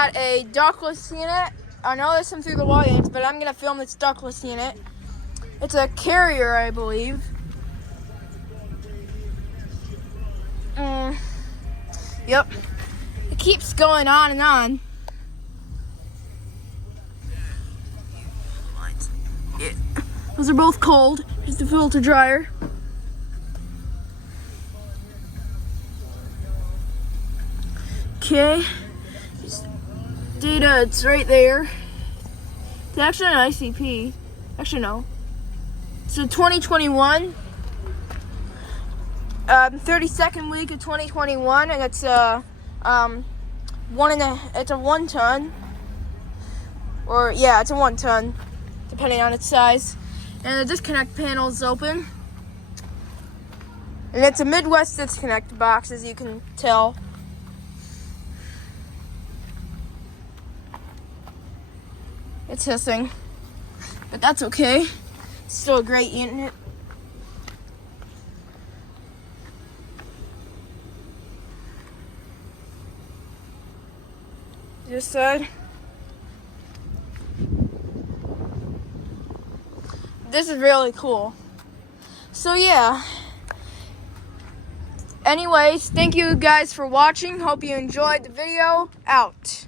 got a ductless unit. I know there's some through the wall units, but I'm going to film this ductless unit. It's a carrier, I believe. Yep. It keeps going on and on. Yeah. Those are both cold. Here's the filter dryer. Okay. Data, it's right there. It's actually an ICP. Actually, no. It's a 2021. 32nd week of 2021, and it's a it's a 1 ton. Or yeah, it's a 1 ton, depending on its size. And the disconnect panel is open. And it's a Midwest disconnect box, as you can tell. It's hissing, but that's okay. It's still a great unit. This side. This is really cool. So yeah. Anyways, thank you guys for watching. Hope you enjoyed the video. Out.